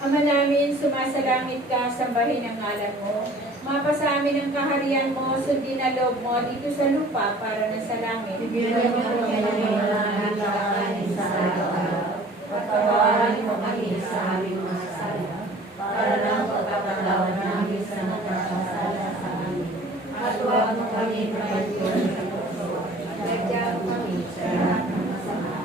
Ama namin, sumasalangit ka, sambahin ang ngalan mo. Mapasa amin ang kaharian mo, sundin ang loob mo dito sa lupa para na sa langit. Bigyan mo kami ng mga kakanin sa araw-araw. Patawarin mo kami sa aming mga sala, para lang pagpapatawad namin sa nagkakasala sa amin. At huwag mo kami pagpatuloy sa puso. Lagyan mo kami sa lahat ng masama.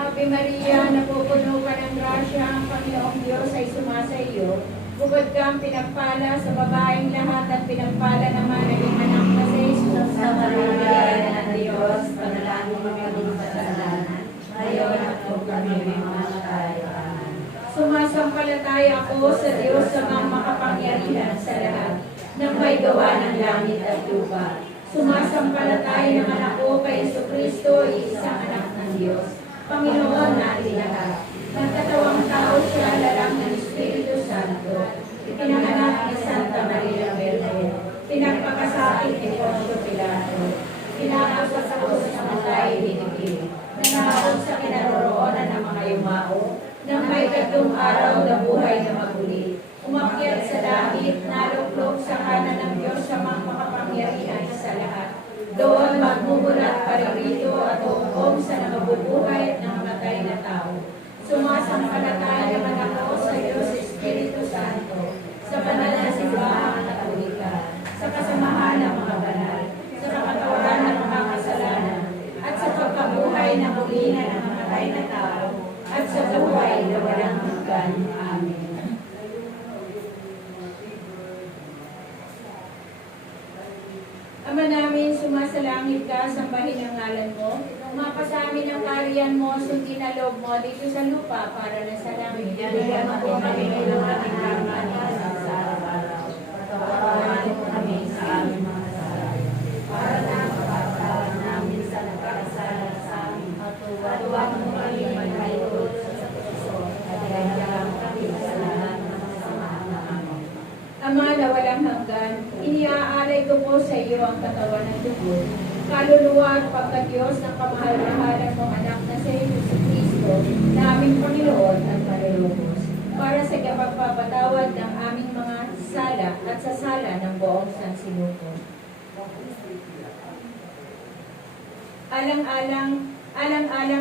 Ave Maria, napupuno ka ng grasya, ang Panginoong Diyos ay sumasa iyo. Bukod kang pinagpala sa babaeng lahat at pinagpala naman ang iyong anak na si Jesus. Sa Maria ng Diyos, panalangin mo kami kasalanan, ngayon at kung kami mamatay. Amen. Sumasampalataya ako sa Diyos sa mga makapangyarihan sa lahat, ng may gawa ng langit at lupa. Sumasampalataya naman ako kay Jesucristo, isang anak ng Diyos, Panginoon natin lahat. Nagkatawang tao siya, lalang ng Espiritu Santo. Ipinanganak ni Santa Maria Virgen. Pinagpakasakit ni Poncio Pilato. Pinakasas sa krus sa matay, hinipin. Nanakot sa kinaroroonan ng mga yumao. Nang may tatlong araw na buhay na maguli. Umakyat sa langit, naluklok sa kanan ng Diyos sa mga makapangyarihan sa lahat. Doon magmumulat paririto at hukom sa namabubuhay at namamatay na tao. Sumasampalataya naman ako sa Diyos Espiritu Santo, sa banal na simbahang Katolika, sa kasamahan ng mga banal, sa kapatawaran ng mga kasalanan, at sa pagkabuhay na muli na namamatay na tao, at sa buhay na walang hanggan. Amen. Ama namin, sumasalangit ka, sambahin ang ngalan mo. Mapasa amin ang kaharian mo, sundin ang loob mo dito sa lupa para na sa langit. Bigyan mo po kami ng mga kakanin sa araw-araw. Patawarin mo kami sa aming mga sala, para lang pagpapatawad namin sa nagkakasala sa amin. At huwag mo kami magkailot sa puso, at lagyan mo kami sa lahat ng masama. Amen. Ama na walang hanggan, iniaalay ko po sa iyo ang katawan ng dugo, kaluluwa at pagkadiyos ng kamahal-mahalan mong anak na si Jesucristo, na aming Panginoon at Manlulubos, para sa kapagpapatawad ng aming mga sala at sa sala ng buong sansinuko. Alang-alang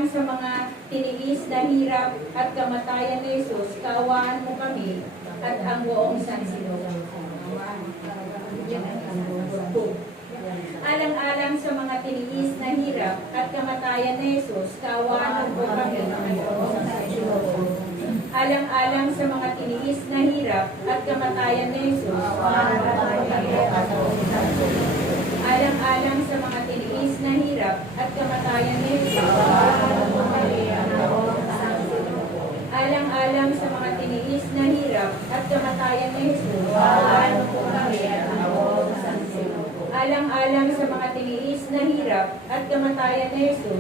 sa mga tiniis na hirap at kamatayan ni Jesus, kaawaan mo kami at ang buong sansinuko. Alang-alang sa mga tiniis na hirap at kamatayan ni Jesus, kaawaan mo kami at ang buong sansinuko. Alang-alang sa mga tiniis na hirap at kamatayan ni Jesus, alang-alang sa mga tiniis na hirap at kamatayan ni Jesus, alang-alang sa mga tiniis na hirap at kamatayan ni Jesus, alang-alang sa mga tiniis na hirap at kamatayan ni Jesus,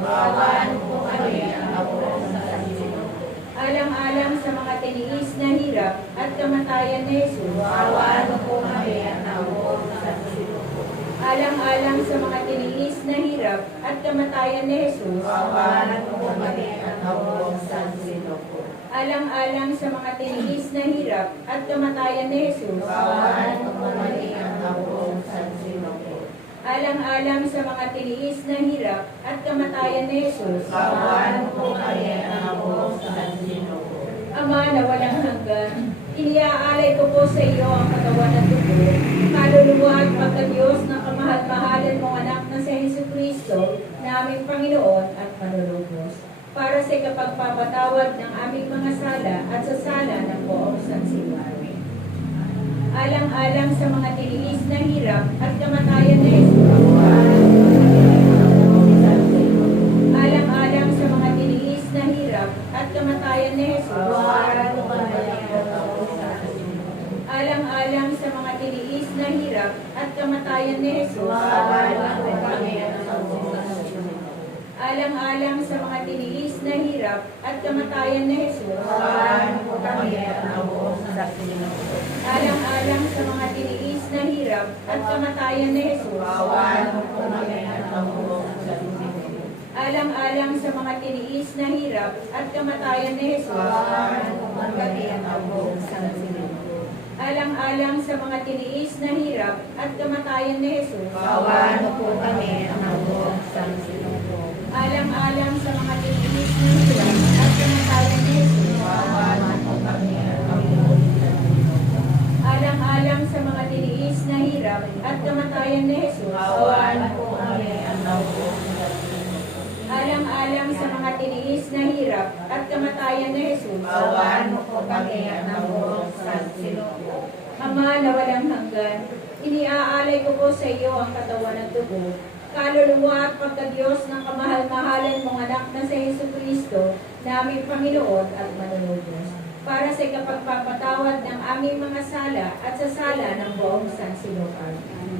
alang-alang sa mga tiniis na hirap at kamatayan ni Jesus, alang-alang sa mga tiniis na hirap at kamatayan ni Jesus, alang-alang sa mga tiniis na hirap at kamatayan ni Jesus, alang-alang sa mga tiniis na hirap at kamatayan ni Jesus, Ama na walang hanggan, iniaalay ko po sa iyo ang katawan at dugo, kaluluwa at pagkadiyos ng kamahal-mahalan mong anak na si Jesucristo, na aming Panginoon at Manlulubos, para sa kapagpapatawad ng aming mga sala at sa sala ng buong sansinuko. Alang-alang sa mga tiniis na hirap at kamatayan ni Jesus, alang-alang sa mga tiniis na hirap at kamatayan ni Jesus, alang-alang sa mga tiniis na hirap at kamatayan ni Jesus, alang-alang sa mga tiniis na hirap at kamatayan ni Jesus, alang-alang sa mga tiniis na hirap at kamatayan ni Jesus, alang-alang sa sa mga tiniis na hirap at kamatayan ni Jesus. Kaawaan mo kami at ang buong sansinuko. Alang-alang sa mga tiniis na hirap at kamatayan ni Jesus. Kaawaan mo kami at ang buong sansinuko. Alang-alang sa mga tiniis na hirap at kamatayan ni Jesus. Kaawaan mo kami at ang buong sansinuko. Alang-alang sa mga tiniis na hirap at kamatayan ni Jesus. Kaawaan mo kami at ang buong sansinuko. Alang-alang sa mga tiniis na hirap at kamatayan ni Jesus. Kaawaan mo kami at ang buong sansinuko. Ama na walang hanggan, iniaalay ko po sa iyo ang katawan at dugo, kaluluwa at pagka-Diyos ng kamahal-mahalan mong anak na si Jesucristo, na aming Panginoon at manunubos, para sa ikapagpapatawad ng aming mga sala at sa sala ng buong sansinukan.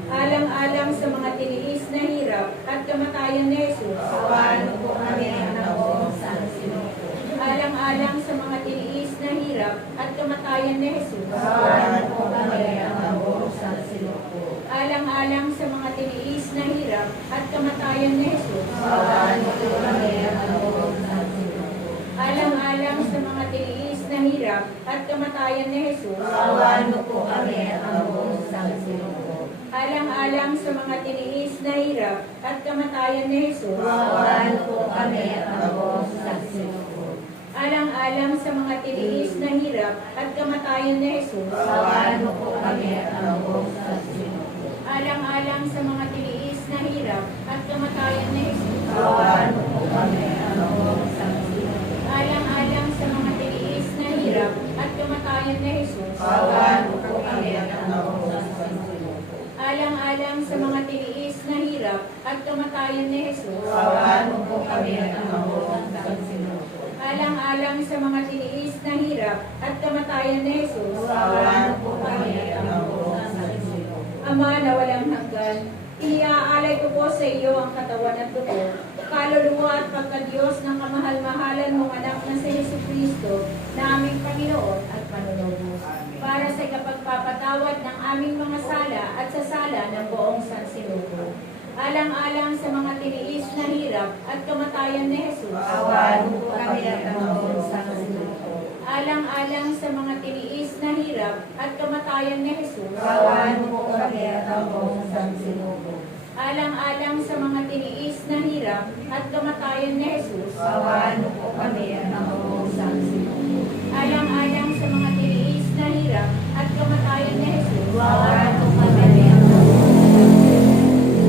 Alang-alang sa mga tiniis na hirap at kamatayan ni Jesus. Kaawaan mo kami at ang buong sansinuko. Alang-alang sa mga tiniis na hirap at kamatayan ni Jesus. Kaawaan mo kami at ang buong sansinuko. Alang-alang sa mga tiniis na hirap at kamatayan ni Jesus. Kaawaan mo kami at ang buong sansinuko. Alang-alang sa mga tiniis na hirap at kamatayan ni Jesus. Kaawaan mo kami at ang buong sansinuko. Alang-alang sa mga tiniis na hirap at kamatayan ni Jesus. Kaawaan mo kami at ang buong sansinuko. Alang-alang sa mga tiniis na hirap at kamatayan ni Jesus. Kaawaan mo kami at ang buong sansinuko. Alang-alang sa mga tiniis na hirap at kamatayan ni Jesus. Kaawaan mo kami at ang buong sansinuko. Alang-alang sa mga tiniis na hirap at kamatayan ni Jesus. Kaawaan mo kami at ang buong sansinuko. Alang-alang sa mga tiniis na hirap at kamatayan ni Jesus. Kaawaan mo kami at ang buong sansinuko. Alang-alang sa mga tiniis na hirap at kamatayan ni Jesus. Kaawaan mo kami at ang buong sansinuko. Ama na walang hanggan, iniaalay ko po sa iyo ang katawan at dugo, kaluluwa at pagka-Diyos ng kamahal-mahalan mong anak na si Jesucristo, na aming Panginoon at manunubos, para sa ikapagpapatawad ng aming mga sala at sa sala ng buong sansinuko. Alang-alang sa mga tiniis na hirap at kamatayan ni Jesus. Kaawaan mo kami at ang buong sansinuko. Alang-alang sa mga tiniis na hirap at kamatayan ni Jesus. Kaawaan mo kami at ang buong sansinuko. Alang-alang sa mga tiniis na hirap at kamatayan ni Jesus. Kaawaan mo kami at ang buong sansinuko. Alang-alang sa mga tiniis na hirap at kamatayan ni Jesus. Kaawaan mo kami at ang buong sansinuko.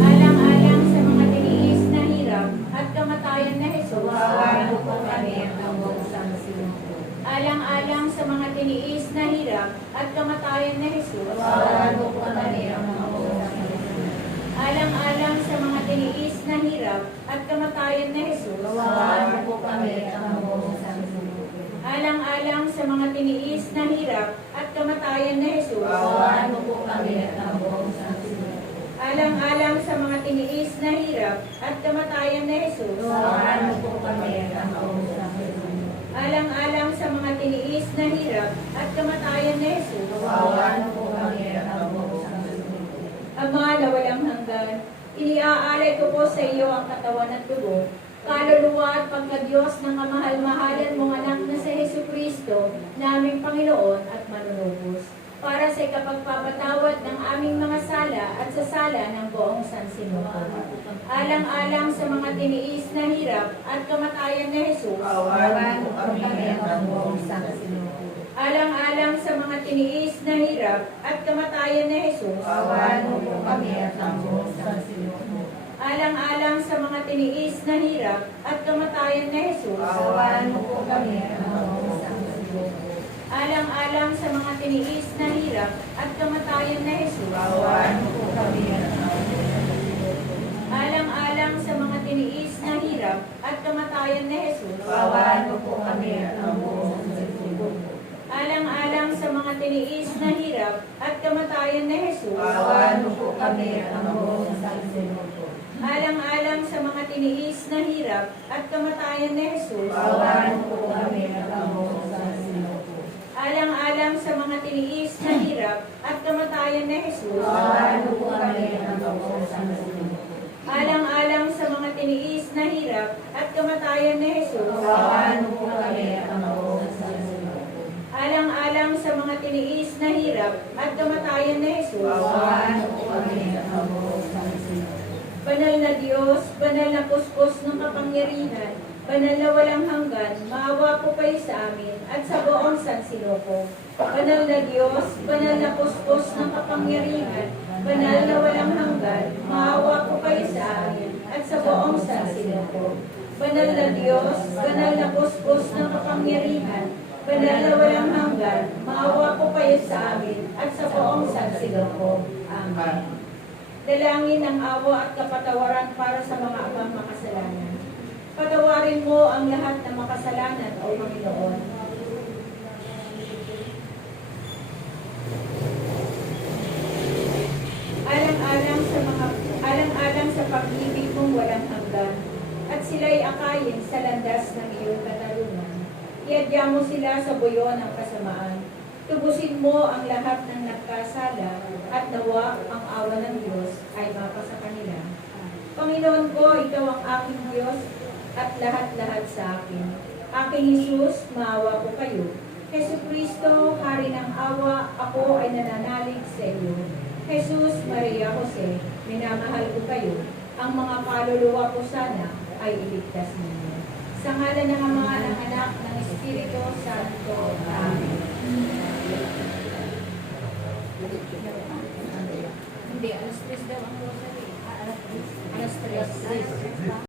Alang-alang sa mga tiniis na hirap at kamatayan ni Jesus. Kaawaan mo kami at ang buong sansinuko. Alang-alang sa mga tiniis na hirap at kamatayan ni Jesus. Kaawaan mo kami at ang buong sansinuko. Alang-alang sa mga tiniis na hirap at kamatayan ni Jesus. Kaawaan mo kami at ang buong sansinuko. Alang-alang sa mga tiniis na hirap at kamatayan ni Jesus. Kaawaan mo kami at ang buong sansinuko. Alang-alang sa mga tiniis na hirap at kamatayan ni Jesus. Kaawaan mo kami at ang buong sansinuko. Alang-alang sa mga tiniis na hirap at kamatayan ni Jesus. Kaawaan mo kami at ang buong sansinuko. Ama na walang hanggan, iniaalay ko po sa iyo ang katawan at dugo, kaluluwa at pagka-Diyos ng kamahal-mahalan mong anak na si Jesucristo, na aming Panginoon at manunubos, para sa ikapagpapatawad ng aming mga sala at sa sala ng buong sansinuko. Alang-alang sa mga tiniis na hirap at kamatayan ni Jesus. Kaawaan mo kami at ang buong sansinuko. Alang-alang sa mga tiniis na hirap at kamatayan ni Jesus. Kaawaan mo kami at ang buong sansinuko. Alang-alang sa mga tiniis na hirap at kamatayan ni Jesus. Kaawaan mo kami at ang buong sansinuko. Alang-alang sa mga tiniis na hirap at kamatayan ni Jesus. Kaawaan mo kami at ang buong sansinuko. Alang-alang sa mga tiniis na hirap at kamatayan ni Jesus. Kaawaan mo kami at ang buong sansinuko. Alang-alang sa mga tiniis na hirap at kamatayan ni Jesus. Kaawaan mo kami at ang buong sansinuko. Alang-alang sa mga tiniis na hirap at kamatayan ni Jesus. Kaawaan mo kami at ang buong sansinuko. Alang-alang sa mga tiniis na hirap at kamatayan ni Jesus. Kaawaan mo kami at ang buong sansinuko. Alang-alang sa mga tiniis na na hirap at kamatayan ni Jesus, Kaawaan mo po kami at ang buong sanlibutan. alang-alang sa mga tiniis na hirap at kamatayan ni Jesus, Kaawaan mo po kami at ang buong sanlibutan. banal na Diyos, banal na puspos ng kapangyarihan, banal na walang hanggan, maawa po kayo sa amin at sa buong sansilopo. Banal na Diyos, banal na puspos ng kapangyarihan, banal na walang hanggan, maawa po kayo sa amin at sa buong sansilopo. Banal na Diyos, banal na puspos ng kapangyarihan, banal na walang hanggan, maawa po kayo sa amin at sa buong sansilopo. Amen. Dalangin ng awa at kapatawaran para sa mga abang makasalanan. Patawarin mo ang lahat ng makasalanan, O Panginoon. Alang-alang sa pag-ibig mong walang hanggan, at sila'y akayin sa landas ng iyong katarungan. Iadya mo sila sa buyo ng kasamaan. Tubusin mo ang lahat ng nagkasala at nawa ang awa ng Diyos ay mapasa kanila. Panginoon ko, ikaw ang aking Diyos at lahat-lahat sa akin. Aking Jesus, maawa ko kayo. Jesucristo, Hari ng awa, ako ay nananalig sa iyo. Jesus, Maria, Jose, minamahal ko kayo. Ang mga kaluluwa ko sana ay iligtas ninyo. Sa ngalan ng Ama, ng Anak, ng Espiritu Santo. Amen. Hindi, alas 3 daw ang rosary. Alas 3.